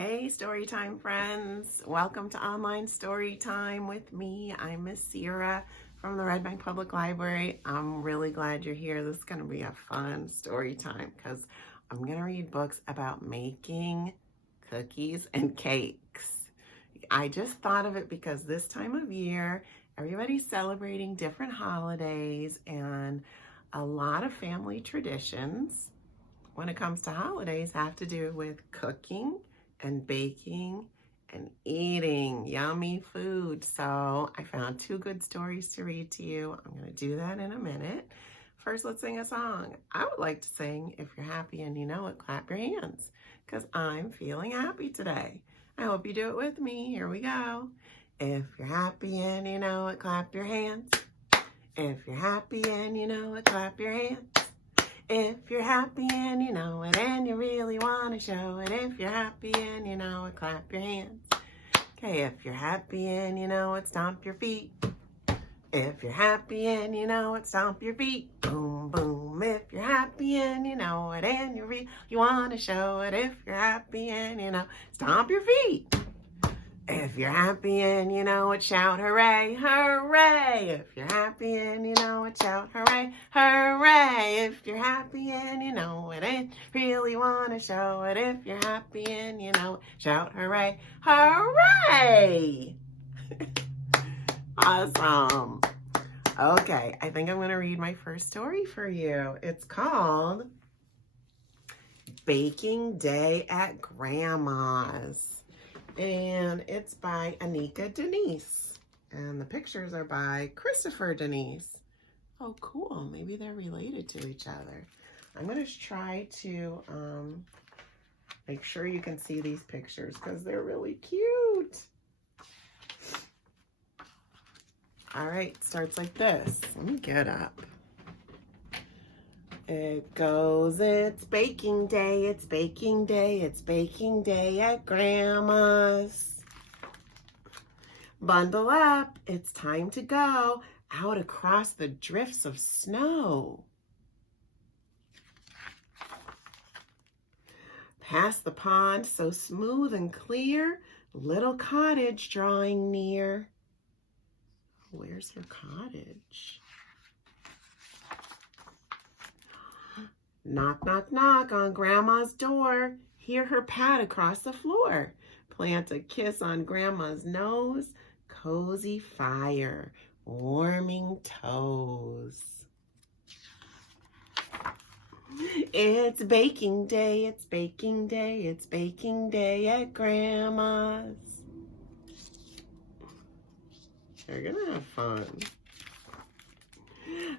Hey, Storytime friends. Welcome to Online Storytime with me. I'm Miss Sira from the Red Bank Public Library. I'm really glad you're here. This is going to be a fun story time because I'm going to read books about making cookies and cakes. I just thought of it because this time of year, everybody's celebrating different holidays and a lot of family traditions when it comes to holidays have to do with cooking and baking and eating yummy food. So I found two good stories to read to you. I'm going to do that in a minute. First, let's sing a song. I would like to sing If You're Happy and You Know It, Clap Your Hands, because I'm feeling happy today. I hope you do it with me. Here we go. If you're happy and you know it, clap your hands. If you're happy and you know it, clap your hands. If you're happy and you know it and you really want to show it. If you're happy and you know it, clap your hands. Okay, if you're happy and you know it, stomp your feet. If you're happy and you know it, stomp your feet. Boom, boom. If you're happy and you know it and you really want to show it. If you're happy and you know, stomp your feet. If you're happy and you know it, shout hooray, hooray. If you're happy and you know it, shout hooray, hooray. If you're happy and you know it and really want to show it. If you're happy and you know it, shout hooray, hooray. Awesome. Okay, I think I'm going to read my first story for you. It's called Baking Day at Grandma's. And it's by Anika Denise. And the pictures are by Christopher Denise. Oh, cool. Maybe they're related to each other. I'm going to try to make sure you can see these pictures because they're really cute. All right, it starts like this. Let me get up. It goes, it's baking day, it's baking day, it's baking day at Grandma's. Bundle up, it's time to go out across the drifts of snow. Past the pond so smooth and clear, little cottage drawing near. Where's her cottage? Knock, knock, knock on Grandma's door. Hear her pat across the floor. Plant a kiss on Grandma's nose. Cozy fire, warming toes. It's baking day, it's baking day, it's baking day at Grandma's. They're gonna have fun.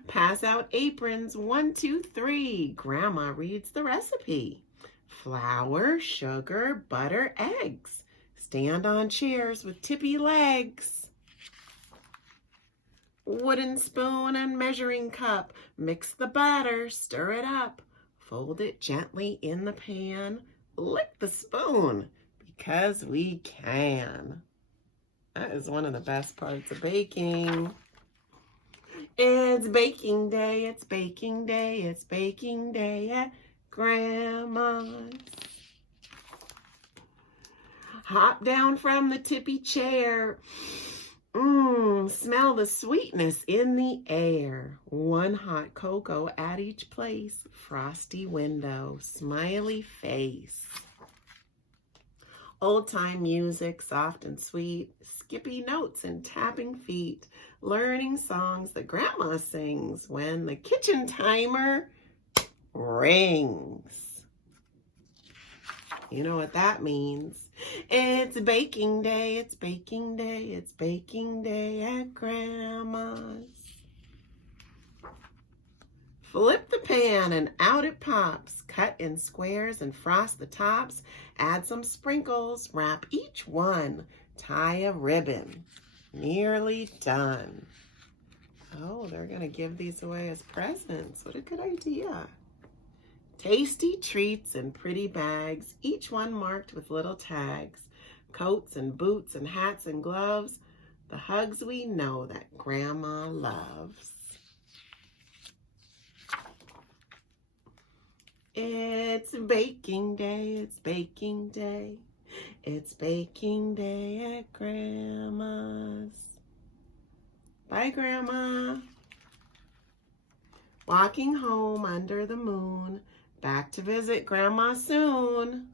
Pass out aprons, 1, 2, 3. Grandma reads the recipe. Flour, sugar, butter, eggs. Stand on chairs with tippy legs. Wooden spoon and measuring cup. Mix the batter, stir it up. Fold it gently in the pan. Lick the spoon because we can. That is one of the best parts of baking. It's baking day, it's baking day, it's baking day at Grandma's. Hop down from the tippy chair. Smell the sweetness in the air. One hot cocoa at each place. Frosty window, smiley face. Old-time music, soft and sweet, skippy notes and tapping feet, learning songs that Grandma sings when the kitchen timer rings. You know what that means. It's baking day, it's baking day, it's baking day at Grandma's. Flip the pan and out it pops. Cut in squares and frost the tops. Add some sprinkles, wrap each one. Tie a ribbon. Nearly done. Oh, they're going to give these away as presents. What a good idea. Tasty treats in pretty bags, each one marked with little tags. Coats and boots and hats and gloves. The hugs we know that Grandma loves. It's baking day, it's baking day. It's baking day at Grandma's. Bye, Grandma. Walking home under the moon. Back to visit Grandma soon.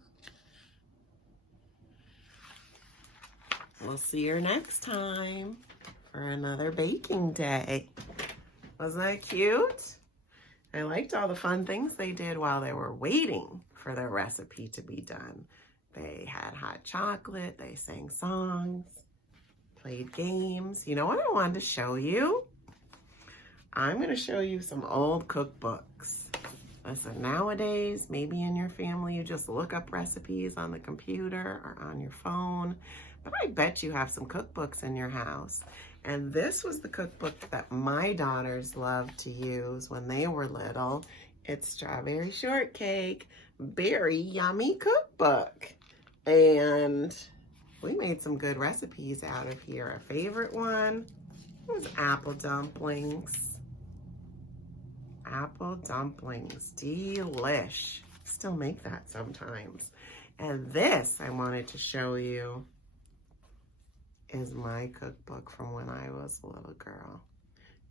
We'll see her next time for another baking day. Wasn't that cute? I liked all the fun things they did while they were waiting for their recipe to be done. They had hot chocolate, they sang songs, played games. You know what I wanted to show you? I'm going to show you some old cookbooks. Listen, nowadays, maybe in your family, you just look up recipes on the computer or on your phone, but I bet you have some cookbooks in your house. And this was the cookbook that my daughters loved to use when they were little. It's Strawberry Shortcake, very yummy cookbook. And we made some good recipes out of here. Our favorite one was apple dumplings. Apple dumplings, delish. Still make that sometimes. And this I wanted to show you is my cookbook from when I was a little girl.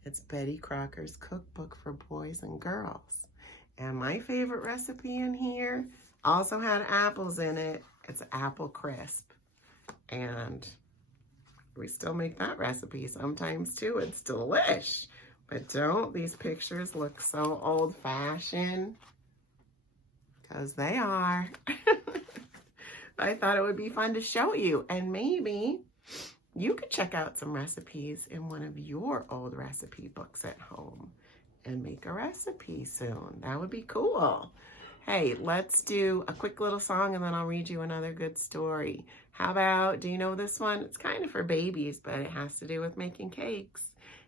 It's Betty Crocker's Cookbook for Boys and Girls. And my favorite recipe in here also had apples in it. It's apple crisp. And we still make that recipe sometimes too. It's delish. But don't these pictures look so old-fashioned? Because they are. I thought it would be fun to show you. And maybe you could check out some recipes in one of your old recipe books at home and make a recipe soon. That would be cool. Hey, let's do a quick little song and then I'll read you another good story. How about, do you know this one? It's kind of for babies, but it has to do with making cakes.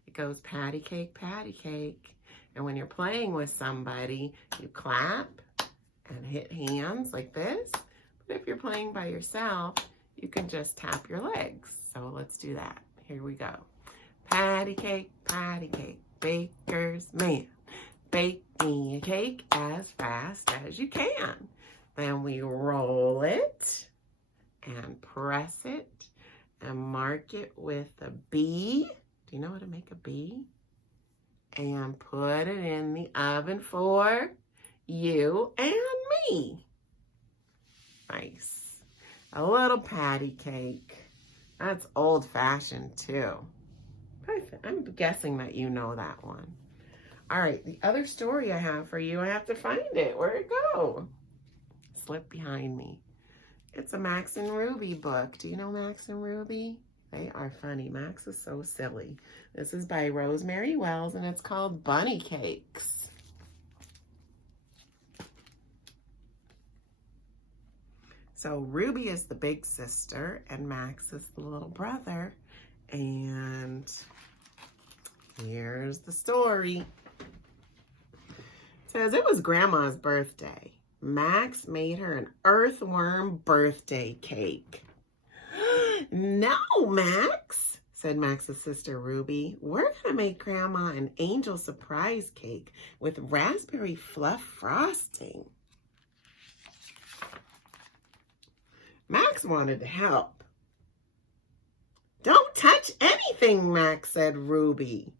It goes patty cake, patty cake. And when you're playing with somebody, you clap and hit hands like this. But if you're playing by yourself, you can just tap your legs. So let's do that. Here we go. Patty cake, baker's man. Bake me a cake as fast as you can. Then we roll it and press it and mark it with a B. Do you know how to make a B? And put it in the oven for you and me. Nice. A little patty cake. That's old-fashioned too. I'm guessing that you know that one. All right, the other story I have for you, I have to find it. Where'd it go? Slip behind me. It's a Max and Ruby book. Do you know Max and Ruby? They are funny. Max is so silly. This is by Rosemary Wells, and it's called Bunny Cakes. So Ruby is the big sister, and Max is the little brother. And here's the story. It says it was Grandma's birthday. Max made her an earthworm birthday cake. No, Max, said Max's sister Ruby. We're gonna make Grandma an angel surprise cake with raspberry fluff frosting. Max wanted to help. Don't touch anything, Max said Ruby.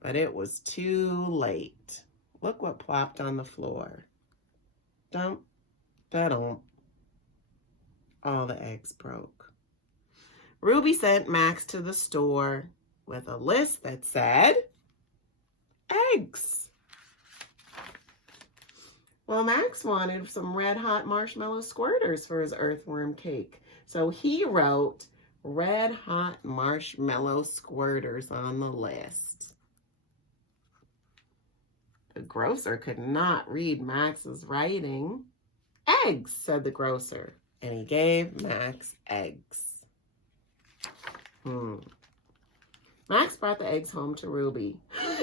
But it was too late. Look what plopped on the floor. Dump, da-dump. All the eggs broke. Ruby sent Max to the store with a list that said, eggs. Well, Max wanted some red hot marshmallow squirters for his earthworm cake. So he wrote red hot marshmallow squirters on the list. The grocer could not read Max's writing. Eggs, said the grocer, and he gave Max eggs. Max brought the eggs home to Ruby.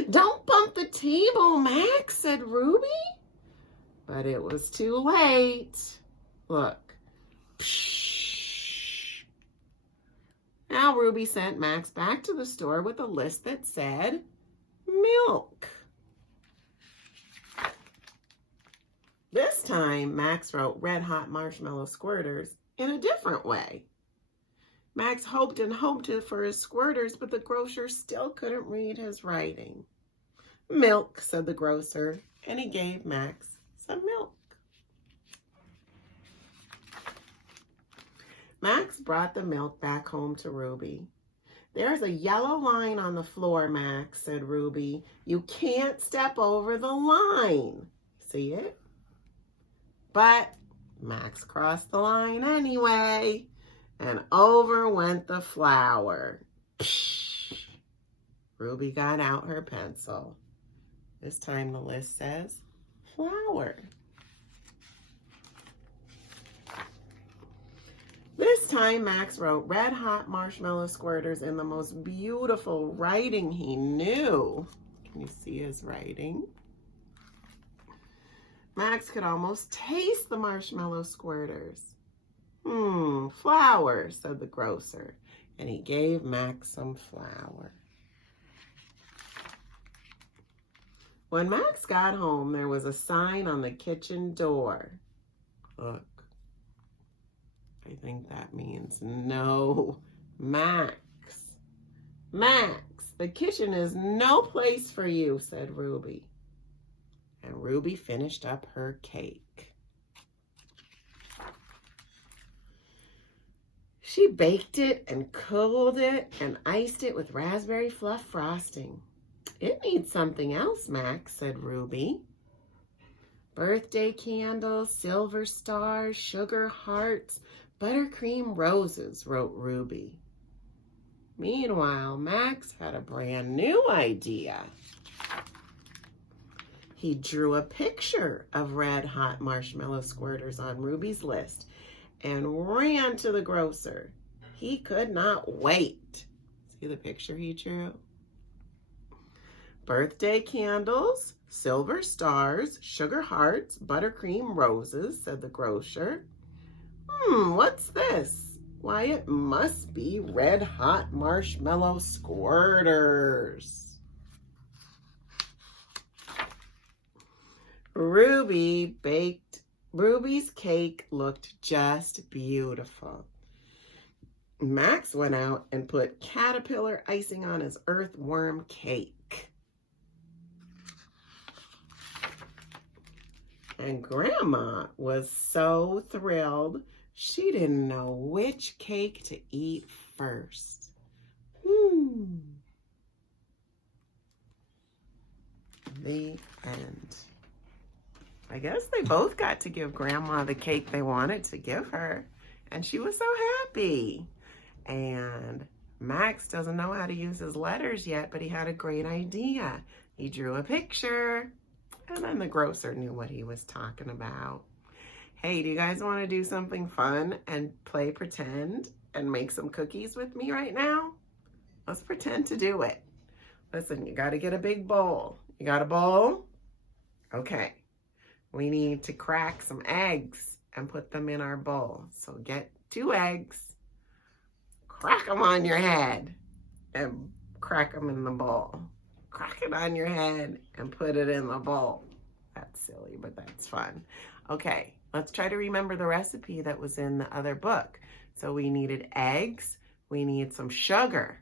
Don't bump the table, Max, said Ruby. But it was too late. Look. Psh. Now Ruby sent Max back to the store with a list that said milk. This time, Max wrote red hot marshmallow squirters in a different way. Max hoped and hoped for his squirters, but the grocer still couldn't read his writing. "Milk," said the grocer, and he gave Max some milk. Max brought the milk back home to Ruby. "There's a yellow line on the floor, Max," said Ruby. "You can't step over the line. See it?" But Max crossed the line anyway, and over went the flour. Psh! Ruby got out her pencil. This time the list says flour. This time Max wrote "red hot marshmallow squirters" in the most beautiful writing he knew. Can you see his writing? Max could almost taste the marshmallow squirters. "Flour," said the grocer, and he gave Max some flour. When Max got home, there was a sign on the kitchen door. Look. I think that means "No, Max. Max, the kitchen is no place for you," said Ruby. And Ruby finished up her cake. She baked it and cooled it and iced it with raspberry fluff frosting. "It needs something else, Max," said Ruby. "Birthday candles, silver stars, sugar hearts, buttercream roses," wrote Ruby. Meanwhile, Max had a brand new idea. He drew a picture of red hot marshmallow squirters on Ruby's list and ran to the grocer. He could not wait. See the picture he drew? "Birthday candles, silver stars, sugar hearts, buttercream roses," said the grocer. What's this? Why, it must be red hot marshmallow squirters." Ruby's cake looked just beautiful. Max went out and put caterpillar icing on his earthworm cake. And Grandma was so thrilled, she didn't know which cake to eat first. The end. I guess they both got to give Grandma the cake they wanted to give her, and she was so happy. And Max doesn't know how to use his letters yet, but he had a great idea. He drew a picture, and then the grocer knew what he was talking about. Hey, do you guys want to do something fun and play pretend and make some cookies with me right now? Let's pretend to do it. Listen, you got to get a big bowl. You got a bowl? Okay. We need to crack some eggs and put them in our bowl. So get 2 eggs, crack them on your head, and crack them in the bowl. Crack it on your head and put it in the bowl. That's silly, but that's fun. Okay, let's try to remember the recipe that was in the other book. So we needed eggs, we need some sugar.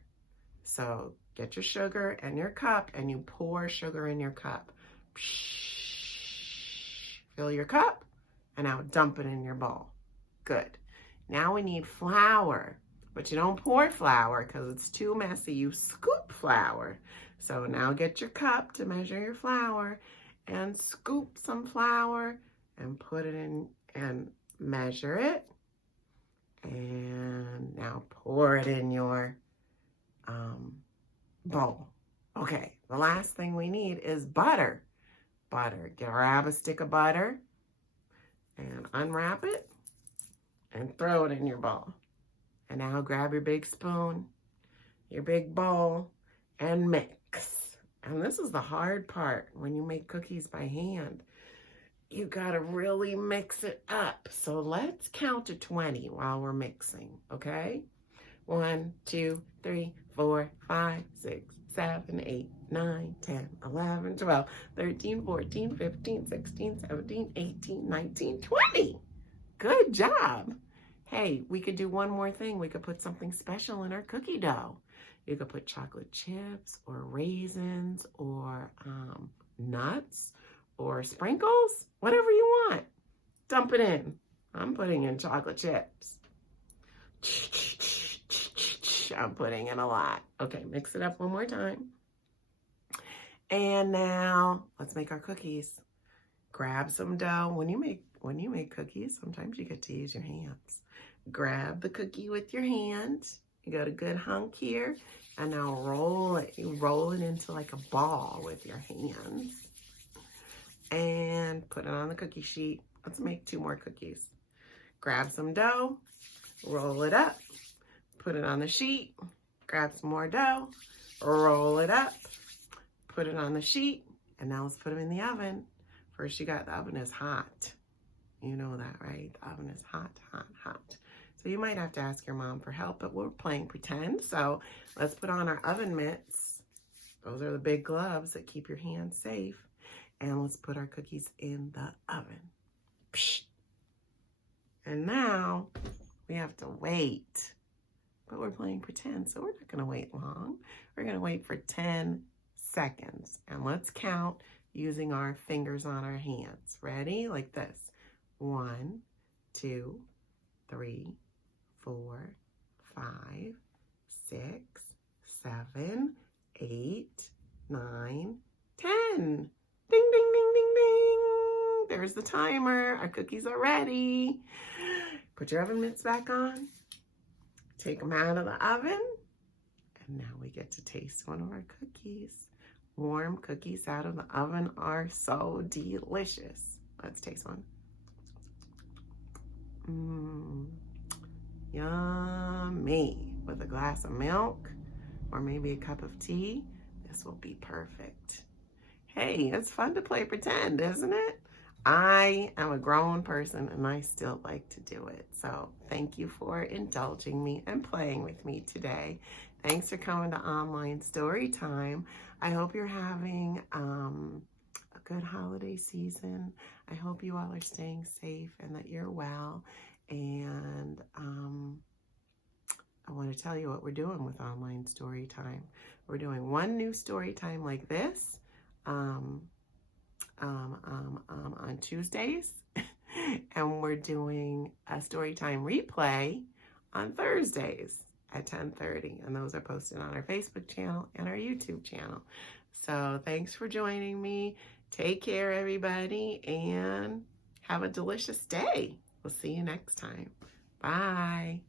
So get your sugar and your cup, and you pour sugar in your cup. Fill your cup, and now dump it in your bowl. Good. Now we need flour, but you don't pour flour because it's too messy. You scoop flour. So now get your cup to measure your flour and scoop some flour and put it in and measure it. And now pour it in your bowl. Okay, the last thing we need is butter. Butter. Grab a stick of butter and unwrap it and throw it in your bowl. And now grab your big spoon, your big bowl, and mix. And this is the hard part when you make cookies by hand. You gotta really mix it up. So let's count to 20 while we're mixing, okay? 1, 2, 3, 4, 5, 6, 7, 8, 9, 10, 11, 12, 13, 14, 15, 16, 17, 18, 19, 20. Good job. Hey, we could do one more thing. We could put something special in our cookie dough. You could put chocolate chips or raisins or nuts or sprinkles, whatever you want. Dump it in. I'm putting in chocolate chips. I'm putting in a lot. Okay, mix it up one more time. And now let's make our cookies. Grab some dough. When you make cookies, sometimes you get to use your hands. Grab the cookie with your hand. You got a good hunk here. And now roll it. You roll it into like a ball with your hands. And put it on the cookie sheet. Let's make 2 more cookies. Grab some dough. Roll it up. Put it on the sheet. Grab some more dough. Roll it up. Put it on the sheet. And now let's put them in the oven. First, the oven is hot. You know that, right? The oven is hot, hot, hot. So you might have to ask your mom for help, but we're playing pretend. So let's put on our oven mitts. Those are the big gloves that keep your hands safe. And let's put our cookies in the oven. Psh. And now we have to wait. But we're playing pretend, so we're not going to wait long. We're going to wait for 10 seconds. And let's count using our fingers on our hands. Ready? Like this. 1, 2, 3, 4, 5, 6, 7, 8, 9, 10. Ding, ding, ding, ding, ding. There's the timer. Our cookies are ready. Put your oven mitts back on. Take them out of the oven. And now we get to taste one of our cookies. Warm cookies out of the oven are so delicious. Let's taste one. Yummy. With a glass of milk or maybe a cup of tea, this will be perfect. Hey, it's fun to play pretend, isn't it? I am a grown person and I still like to do it. So thank you for indulging me and playing with me today. Thanks for coming to Online Story Time. I hope you're having a good holiday season. I hope you all are staying safe and that you're well. And I want to tell you what we're doing with Online Story Time. We're doing one new story time like this on Tuesdays. And we're doing a story time replay on Thursdays at 10:30, and those are posted on our Facebook channel and our YouTube channel. So thanks for joining me. Take care, everybody, and have a delicious day. We'll see you next time. Bye.